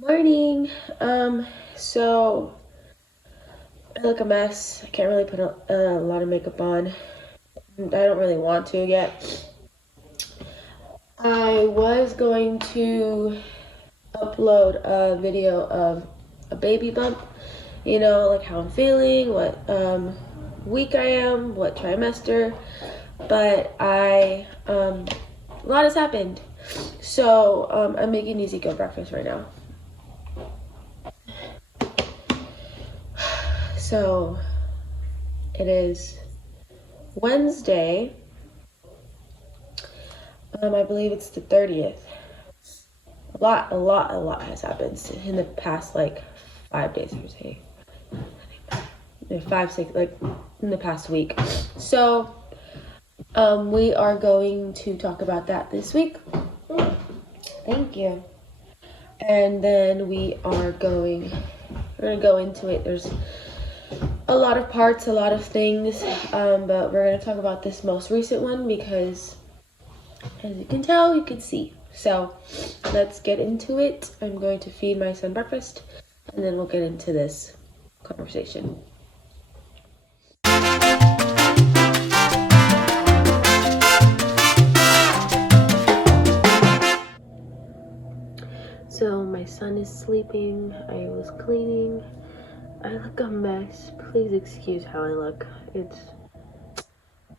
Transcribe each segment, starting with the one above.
Morning. So I look a mess. I can't really put a lot of makeup on. I don't really want to yet. I was going to upload a video of a baby bump, like how I'm feeling, what week I am, what trimester, but a lot has happened. So I'm making Ezekiel breakfast right now. So it is Wednesday. I believe it's the 30th. A lot has happened in the past like 5 days, I would say. 5, 6, like in the past week. So, we are going to talk about that this week. Thank you. And then we're gonna go into it. There's a lot of parts, a lot of things, but we're gonna talk about this most recent one because, as you can tell, you can see. So let's get into it. I'm going to feed my son breakfast and then we'll get into this conversation. So my son is sleeping. I was cleaning. I look a mess. Please excuse how I look. It's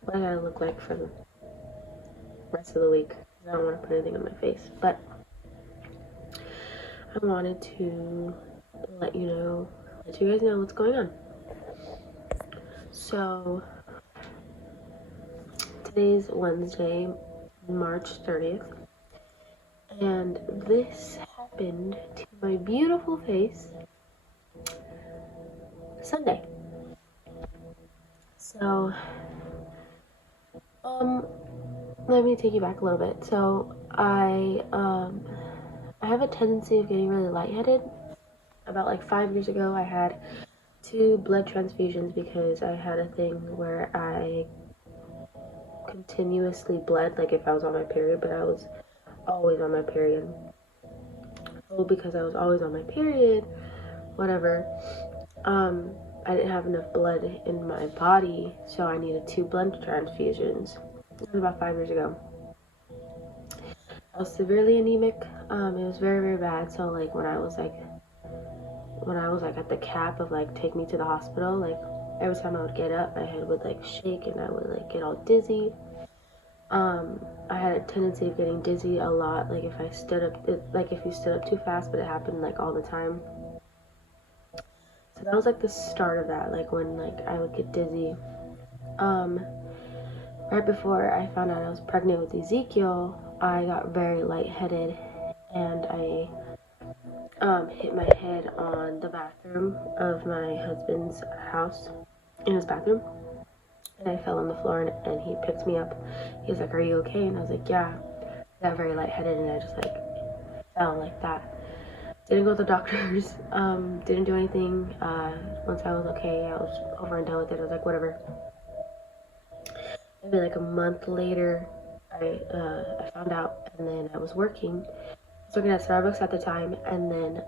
what I gotta look like for the rest of the week. I don't want to put anything on my face, but I wanted to let you guys know what's going on. So today's Wednesday, March 30th, and this happened to my beautiful face Sunday. So, let me take you back a little bit. So I have a tendency of getting really lightheaded. About like 5 years ago, I had 2 blood transfusions because I had a thing where I continuously bled, like if I was on my period, but I was always on my period. So because I was always on my period, whatever, I didn't have enough blood in my body, so I needed 2 blood transfusions. It was about 5 years ago. I was severely anemic. It was very, very bad. So like when I was like at the cap of like take me to the hospital, like every time I would get up, my head would like shake and I would like get all dizzy. I had a tendency of getting dizzy a lot. Like if you stood up too fast, but it happened like all the time. So that was like the start of that, like when like I would get dizzy. Right before I found out I was pregnant with Ezekiel, I got very lightheaded and I hit my head on the bathroom of my husband's house, in his bathroom, and I fell on the floor and he picked me up. He was like, "Are you okay?" And I was like, "Yeah." I got very lightheaded and I just like fell like that. Didn't go to the doctors, didn't do anything. Once I was okay, I was over and done with it. I was like, whatever. Maybe like a month later, I found out, and then I was working. I was working at Starbucks at the time, and then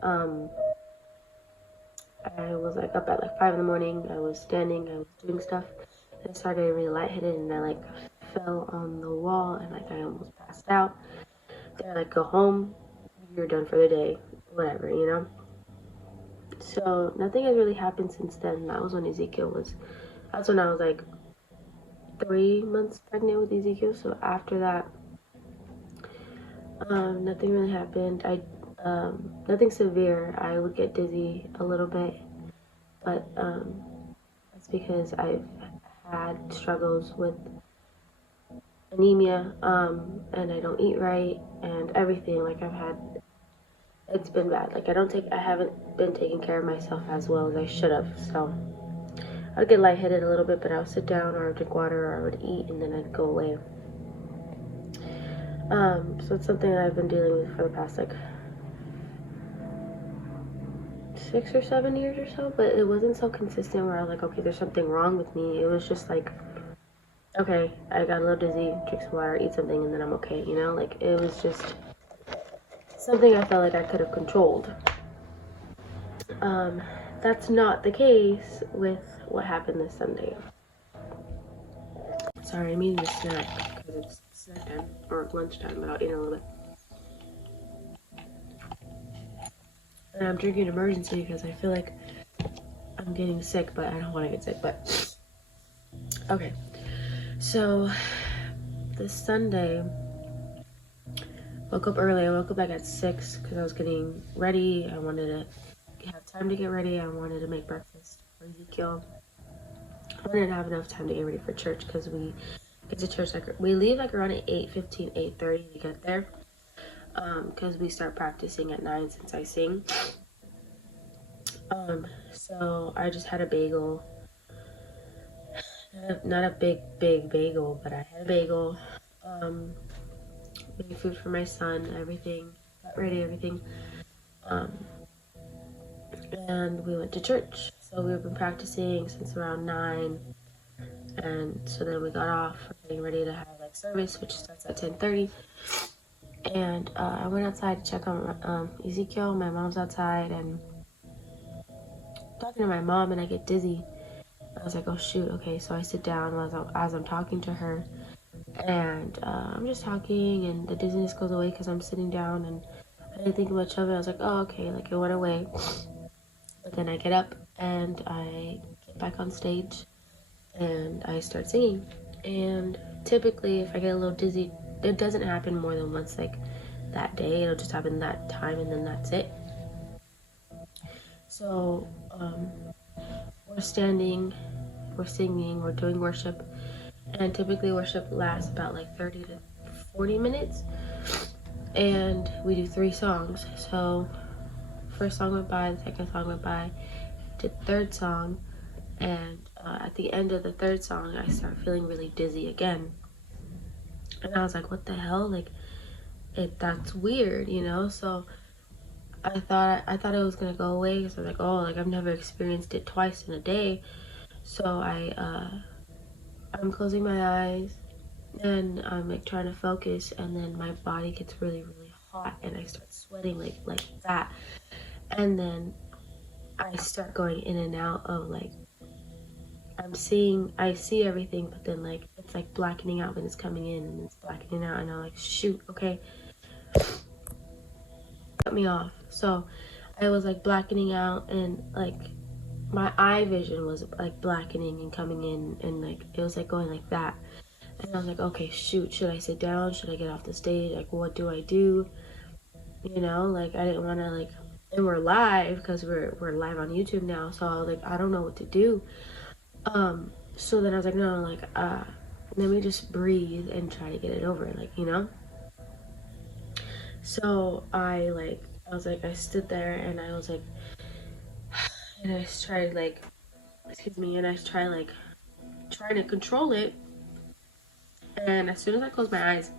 I was like up at like 5 in the morning. I was standing, I was doing stuff, and I started getting really lightheaded, and I like fell on the wall, and like I almost passed out. They're like, "Go home, you're done for the day," whatever, you know. So nothing has really happened since then. That's when I was like 3 months pregnant with Ezekiel. So after that, nothing really happened. Nothing severe. I would get dizzy a little bit, but that's because I've had struggles with anemia, and I don't eat right, and everything. Like it's been bad. Like I haven't been taking care of myself as well as I should have. So I'd get lightheaded a little bit, but I would sit down or I would drink water or I would eat and then I'd go away. So it's something that I've been dealing with for the past like 6 or 7 years or so, but it wasn't so consistent where I was like, okay, there's something wrong with me. It was just like, okay, I got a little dizzy, drink some water, eat something, and then I'm okay, you know? Like, it was just something I felt like I could have controlled. That's not the case with what happened this Sunday. Sorry, I'm eating a snack because it's snack time or lunchtime, but I'll eat in a little bit. And I'm drinking Emergency because I feel like I'm getting sick, but I don't want to get sick. But okay, so this Sunday, woke up early. I woke up like at 6 because I was getting ready. I wanted to have time to get ready. I wanted to make breakfast for Ezekiel. I wanted to have enough time to get ready for church because we get to church like we leave like around at 8:15, 8:30 to get there. Because we start practicing at 9 since I sing. So I just had a bagel. Not a big bagel, but I had a bagel. Made food for my son, everything, got ready, everything. And we went to church. So we've been practicing since around 9. And so then we got off, getting ready to have like service, which starts at 10:30. And I went outside to check on Ezekiel. My mom's outside, and I'm talking to my mom, and I get dizzy. I was like, oh shoot, okay. So I sit down as I'm talking to her, and I'm just talking, and the dizziness goes away because I'm sitting down, and I didn't think much of it. I was like, oh okay, like it went away. But then I get up and I get back on stage and I start singing. And typically if I get a little dizzy, it doesn't happen more than once like that day. It'll just happen that time and then that's it. So we're standing, we're singing, we're doing worship, and typically worship lasts about like 30 to 40 minutes, and we do 3 songs. So first song went by, the second song went by, did third song, and at the end of the third song I start feeling really dizzy again, and I was like, what the hell, like that's weird, you know. So I thought it was gonna go away because I'm like, oh, like I've never experienced it twice in a day. So I'm closing my eyes and I'm like trying to focus, and then my body gets really hot and I start sweating like that, and then I start going in and out of like I see everything, but then like it's like blackening out, then it's coming in and it's blackening out, and I'm like, shoot, okay, cut me off. So I was like blackening out, and like my eye vision was like blackening and coming in, and like it was like going like that. And I was like, okay, shoot, should I sit down? Should I get off the stage? Like, what do I do? You know, like I didn't want to like, and we're live because we're live on YouTube now. So I was like, I don't know what to do. So then I was like, no, like, let me just breathe and try to get it over, like, you know? So I stood there and I was like, and I tried like, and I tried like trying to control it. And as soon as I closed my eyes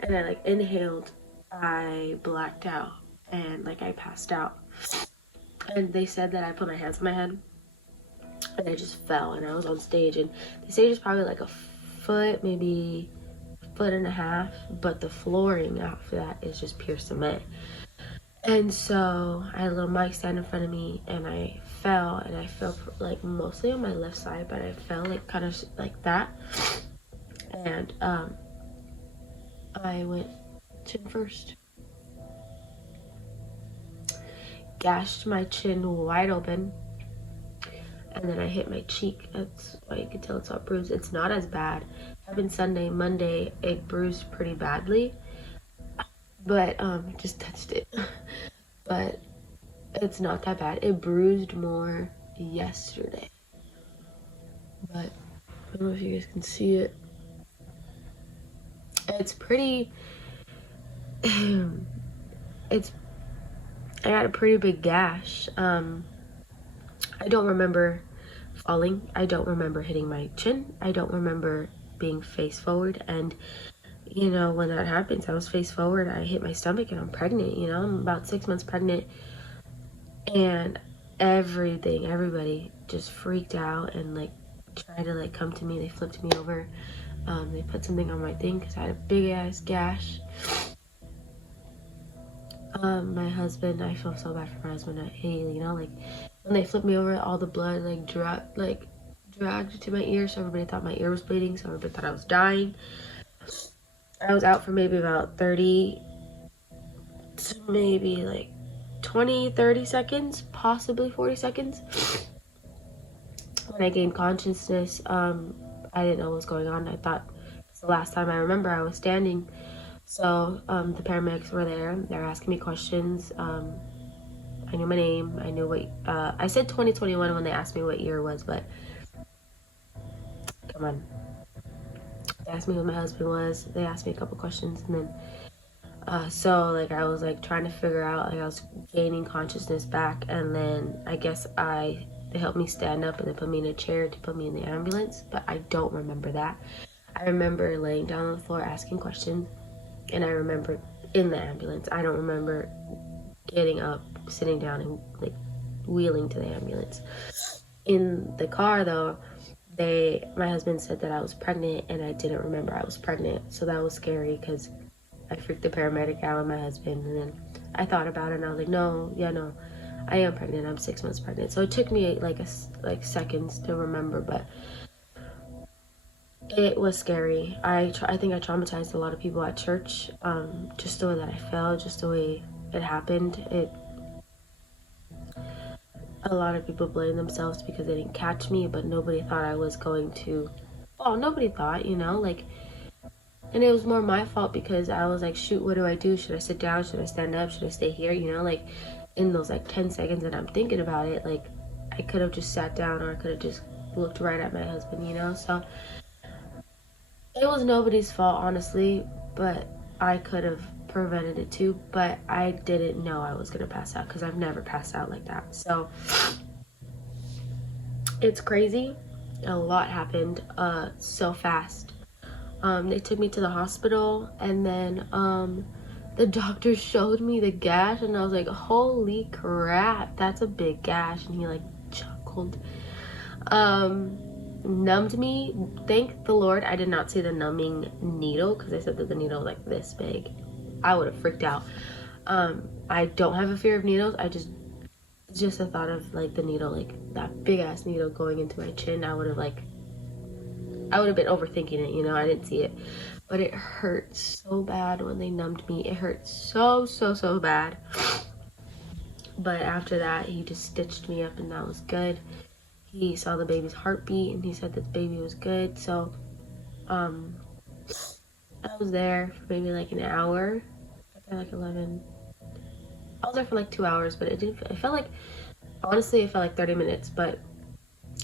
and I like inhaled, I blacked out and like I passed out. And they said that I put my hands on my head and I just fell, and I was on stage, and the stage is probably like a foot, maybe a foot and a half, but the flooring after that is just pure cement. And so I had a little mic stand in front of me, and I fell, and I fell like mostly on my left side, but I fell like kind of like that. And I went chin first. Gashed my chin wide open, and then I hit my cheek. That's why you can tell it's all bruised. It's not as bad. Happened Sunday. Monday it bruised pretty badly, but just touched it. But it's not that bad. It bruised more yesterday, but I don't know if you guys can see it. It's pretty I got a pretty big gash. I don't remember falling. I don't remember hitting my chin. I don't remember being face forward. And, you know, when that happens, I was face forward. I hit my stomach and I'm pregnant, you know. I'm about 6 months pregnant. And everybody just freaked out and, like, tried to, like, come to me. They flipped me over. They put something on my thing because I had a big-ass gash. My husband, I feel so bad for my husband. You know, like when they flipped me over, all the blood dragged to my ear, so everybody thought my ear was bleeding, so everybody thought I was dying. I was out for maybe about 30 to maybe like 20, 30 seconds, possibly 40 seconds. When I gained consciousness, I didn't know what was going on. I thought it's the last time I remember I was standing. So the paramedics were there. They're asking me questions. I knew my name. I knew what I said 2021 when they asked me what year it was, but come on. They asked me who my husband was. They asked me a couple questions, and then so like I was like trying to figure out, like I was gaining consciousness back, and then I guess they helped me stand up and they put me in a chair to put me in the ambulance, but I don't remember that. I remember laying down on the floor asking questions, and I remember in the ambulance. I don't remember getting up, sitting down, and like wheeling to the ambulance. In the car though, my husband said that I was pregnant, and I didn't remember I was pregnant, so that was scary because I freaked the paramedic out and my husband, and then I thought about it and I was like, no, I am pregnant. I'm 6 months pregnant. So it took me like seconds to remember, but it was scary. I think I traumatized a lot of people at church, just the way that I felt, just the way it happened. A lot of people blame themselves because they didn't catch me, but nobody thought I was going to. Oh, nobody thought, like. And it was more my fault because I was like, shoot, what do I do? Should I sit down? Should I stand up? Should I stay here? Like in those like 10 seconds that I'm thinking about it, like I could have just sat down, or I could have just looked right at my husband, So it was nobody's fault, honestly, but I could have prevented it too, but I didn't know I was going to pass out because I've never passed out like that. So it's crazy. A lot happened so fast. They took me to the hospital, and then the doctor showed me the gash, and I was like, holy crap, that's a big gash. And he like chuckled, numbed me. Thank the Lord I did not see the numbing needle, because they said that the needle was like this big. I would have freaked out. I don't have a fear of needles. I just the thought of like the needle, like that big ass needle going into my chin, I would have been overthinking it, I didn't see it. But it hurt so bad when they numbed me. It hurt so bad. But after that, he just stitched me up, and that was good. He saw the baby's heartbeat, and he said that the baby was good. So, I was there for maybe like an hour. I got like 11. I was there for like 2 hours, but it felt like, honestly, it felt like 30 minutes, but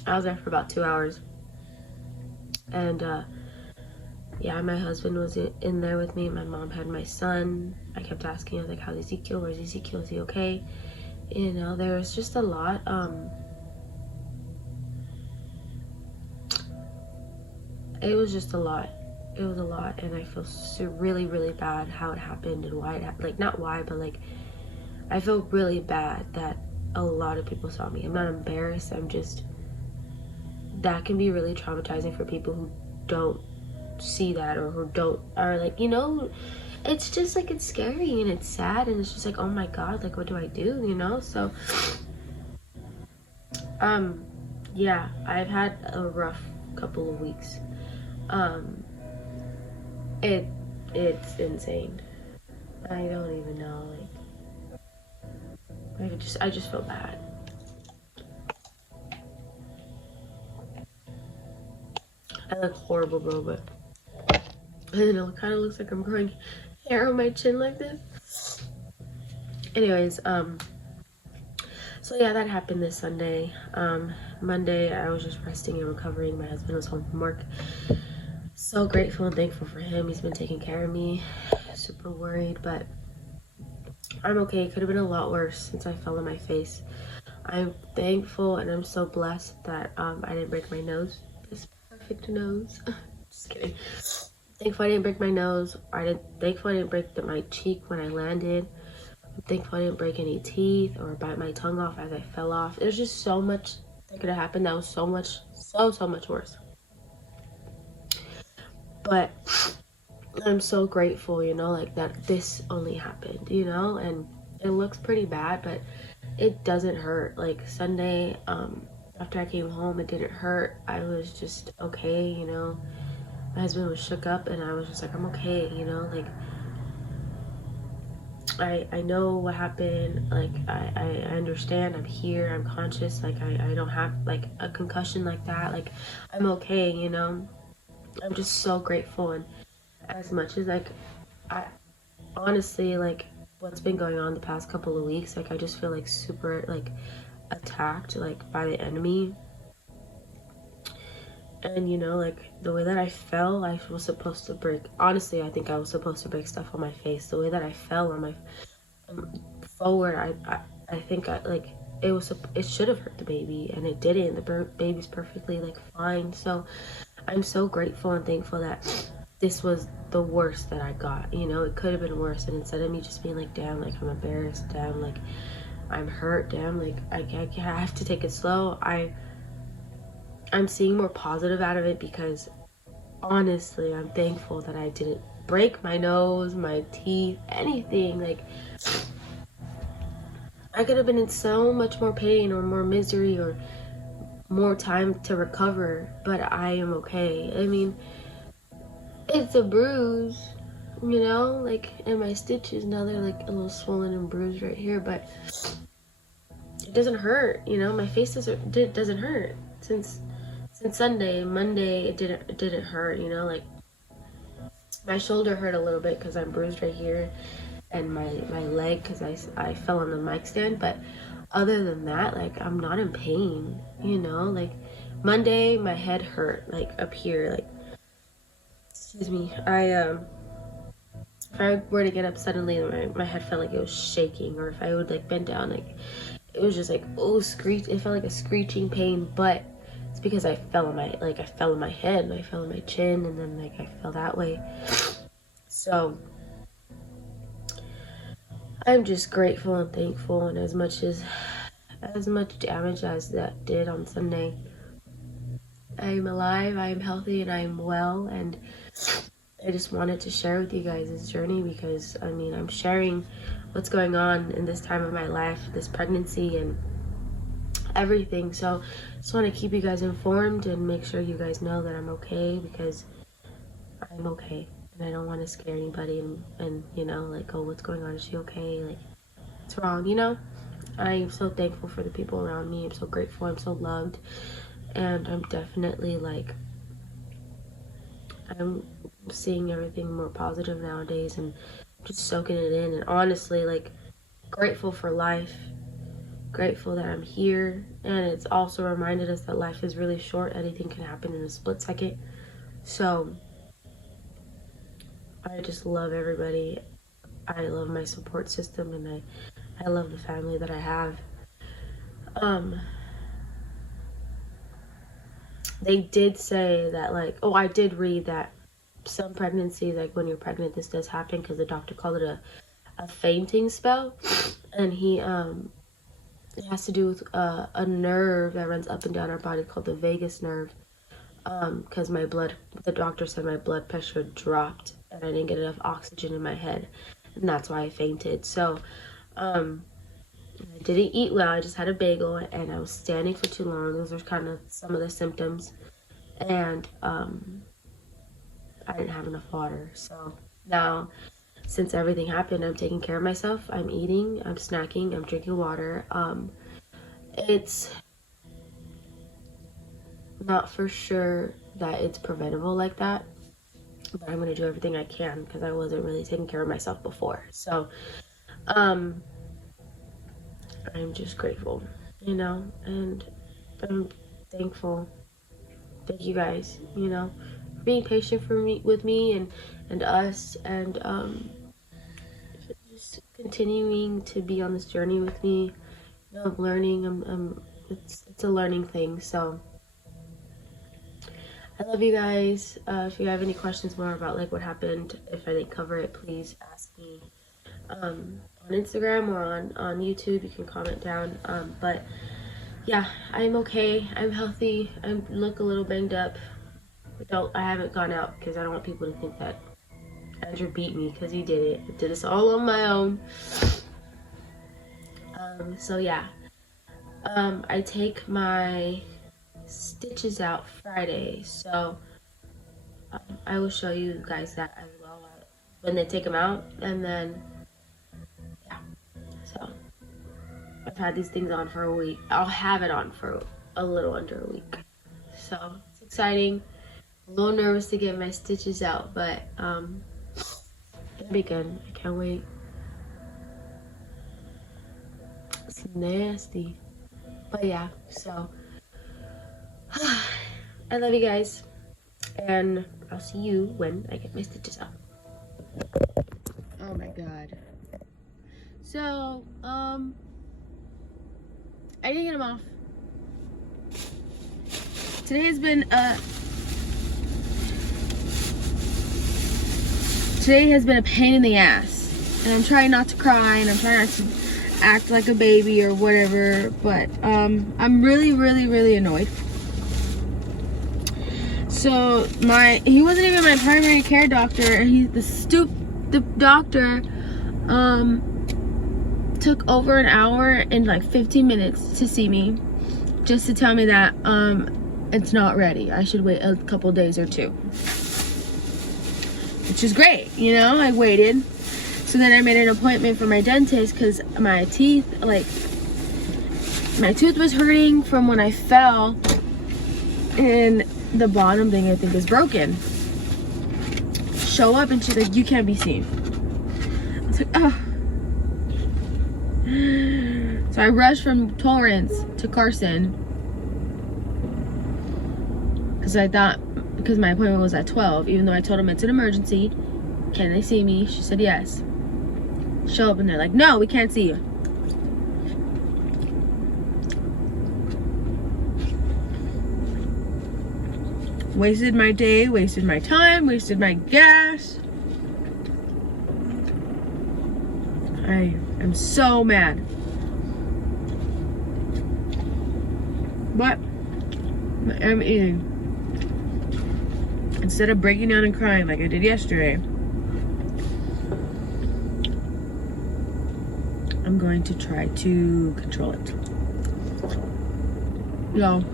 I was there for about 2 hours. And yeah, my husband was in there with me. My mom had my son. I kept asking, I was like, how's Ezekiel? Where's Ezekiel? Is he okay? There was just a lot. It was just a lot. It was a lot, and I feel really, really bad how it happened and why it happened. Like, not why, but like, I feel really bad that a lot of people saw me. I'm not embarrassed. I'm just, that can be really traumatizing for people who don't see that, or who don't, are like, it's just like, it's scary and it's sad, and it's just like, oh my god, like what do I do, so yeah, I've had a rough couple of weeks. It's insane. I don't even know, like I just feel bad. I look horrible, bro, but I don't know, it kind of looks like I'm growing hair on my chin like this. Anyways, so yeah, that happened this Sunday. Monday, I was just resting and recovering. My husband was home from work. So grateful and thankful for him. He's been taking care of me. Super worried, but I'm okay. It could have been a lot worse since I fell on my face. I'm thankful and I'm so blessed that I didn't break my nose. This perfect nose. Just kidding. Thankful I didn't break my nose. Thankful I didn't break my cheek when I landed. I'm thankful I didn't break any teeth or bite my tongue off as I fell off. There's just so much that could have happened that was so much worse. But I'm so grateful, like that this only happened, and it looks pretty bad, but it doesn't hurt. Like Sunday, after I came home, it didn't hurt. I was just okay, you know. My husband was shook up, and I was just like, I'm okay, you know. Like I know what happened. Like I understand. I'm here. I'm conscious. Like I don't have like a concussion like that. Like I'm okay, you know. I'm just so grateful, and as much as like I honestly like what's been going on the past couple of weeks, like I just feel like super like attacked like by the enemy. And you know, like the way that I fell, I was supposed to break, honestly I think I was supposed to break stuff on my face. The way that I fell on my forward, I think like it should have hurt the baby, and it didn't. The baby's perfectly like fine. So I'm so grateful and thankful that this was the worst that I got. You know, it could have been worse, and instead of me just being like, damn, like I'm embarrassed, damn, like I'm hurt, damn, like I have to take it slow. I'm seeing more positive out of it, because honestly I'm thankful that I didn't break my nose, my teeth, anything. Like I could have been in so much more pain or more misery or more time to recover, but I am okay. I mean, it's a bruise, you know, like, and my stitches now, they're like a little swollen and bruised right here, but it doesn't hurt, you know. My face doesn't hurt since Sunday. Monday it didn't hurt, you know. Like my shoulder hurt a little bit because I'm bruised right here, and my leg because I fell on the mic stand, but other than that, like I'm not in pain, you know. Like Monday my head hurt like up here, like excuse me, if I were to get up suddenly, my head felt like it was shaking, or if I would like bend down, like it was just like, oh, screech. It felt like a screeching pain, but it's because I fell on my head, and I fell on my chin, and then like I fell that way. So I'm just grateful and thankful, and as much damage as that did on Sunday, I'm alive, I'm healthy, and I'm well, and I just wanted to share with you guys this journey, because I mean, I'm sharing what's going on in this time of my life, this pregnancy and everything. So just want to keep you guys informed and make sure you guys know that I'm okay, because I'm okay, and I don't want to scare anybody and you know, like, oh, what's going on, is she okay, like what's wrong, you know. I'm so thankful for the people around me. I'm so grateful. I'm so loved, and I'm definitely like, I'm seeing everything more positive nowadays, and just soaking it in, and honestly like grateful for life, grateful that I'm here. And it's also reminded us that life is really short. Anything can happen in a split second. So I just love everybody. I love my support system, and I love the family that I have. They did say that, like, oh, I did read that some pregnancies, like when you're pregnant, this does happen, because the doctor called it a fainting spell, and it has to do with a nerve that runs up and down our body called the vagus nerve. Because the doctor said my blood pressure dropped, and I didn't get enough oxygen in my head, and that's why I fainted. So I didn't eat well. I just had a bagel, and I was standing for too long. Those were kind of some of the symptoms, and I didn't have enough water. So now, since everything happened, I'm taking care of myself. I'm eating, I'm snacking, I'm drinking water. It's not for sure that it's preventable like that, but I'm gonna do everything I can, because I wasn't really taking care of myself before. So I'm just grateful, you know, and I'm thankful. Thank you guys, you know, for being patient with me and us, and just continuing to be on this journey with me. You know, I'm learning. It's a learning thing. So I love you guys. If you have any questions more about like what happened, if I didn't cover it, please ask me on Instagram or on YouTube. You can comment down. But yeah, I'm okay. I'm healthy. I look a little banged up. I haven't gone out because I don't want people to think that Andrew beat me, because he did it. I did this all on my own. So yeah, I take my stitches out Friday, so I will show you guys that as well when they take them out. And then yeah, so I've had these things on for a week. I'll have it on for a little under a week, so it's exciting. A little nervous to get my stitches out, but it'll be good. I can't wait. It's nasty, but yeah, so I love you guys, and I'll see you when I get my stitches out. Oh my god. So, I didn't get them off. Today has been a pain in the ass, and I'm trying not to cry, and I'm trying not to act like a baby or whatever, but I'm really annoyed. So he wasn't even my primary care doctor. The doctor took over an hour and like 15 minutes to see me, just to tell me that it's not ready. I should wait a couple days or two, which is great, you know. I waited. So then I made an appointment for my dentist because my tooth was hurting from when I fell, and the bottom thing I think is broken. Show up and she's like, you can't be seen. I was like, oh. So I rushed from Torrance to Carson because my appointment was at 12, even though I told them it's an emergency. Can they see me? She said yes. Show up and they're like, no, we can't see you. Wasted my day, wasted my time, wasted my gas. I am so mad. But I'm eating. Instead of breaking down and crying like I did yesterday, I'm going to try to control it. So,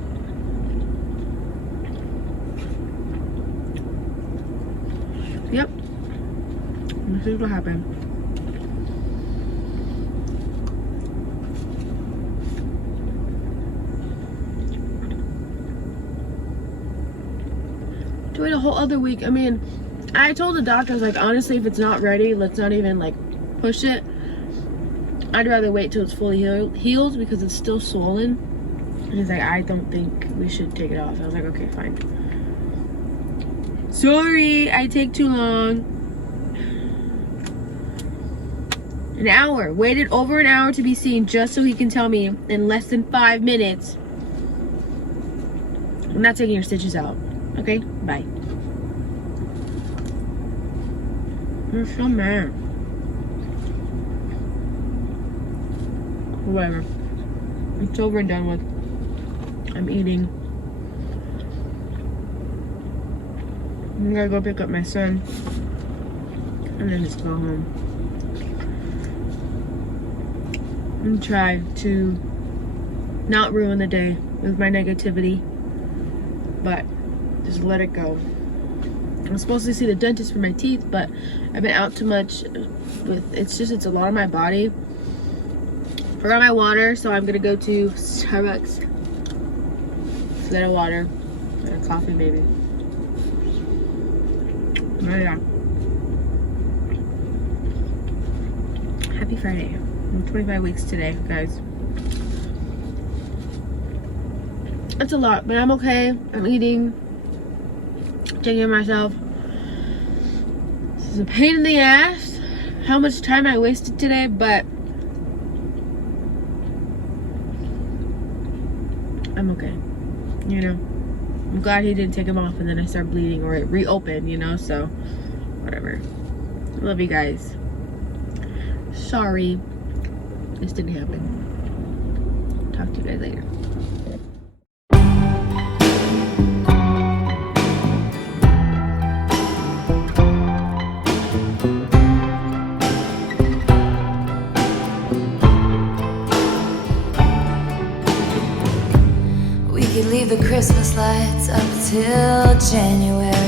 yep, this is what happened. To wait a whole other week. I mean, I told the doctor, I was like, honestly, if it's not ready, let's not even like push it. I'd rather wait till it's fully healed because it's still swollen. And he's like, I don't think we should take it off. I was like, okay, fine. Sorry, I take too long. An hour. Waited over an hour to be seen just so he can tell me in less than 5 minutes, I'm not taking your stitches out. Okay? Bye. I'm so mad. Whatever. It's over and done with. I'm eating. I'm gonna go pick up my son and then just go home and try to not ruin the day with my negativity, but just let it go. I'm supposed to see the dentist for my teeth, but I've been out too much with it's a lot on my body. Forgot my water, so I'm gonna go to Starbucks to get a water and a coffee maybe. Oh yeah. Happy Friday. I'm 25 weeks today, guys. It's a lot, but I'm okay. I'm eating, taking care of myself. This is a pain in the ass. How much time I wasted today, but I'm okay. You know, I'm glad he didn't take him off and then I start bleeding or it reopened, you know, so whatever. Love you guys. Sorry this didn't happen. Talk to you guys later. could leave the Christmas lights up till January.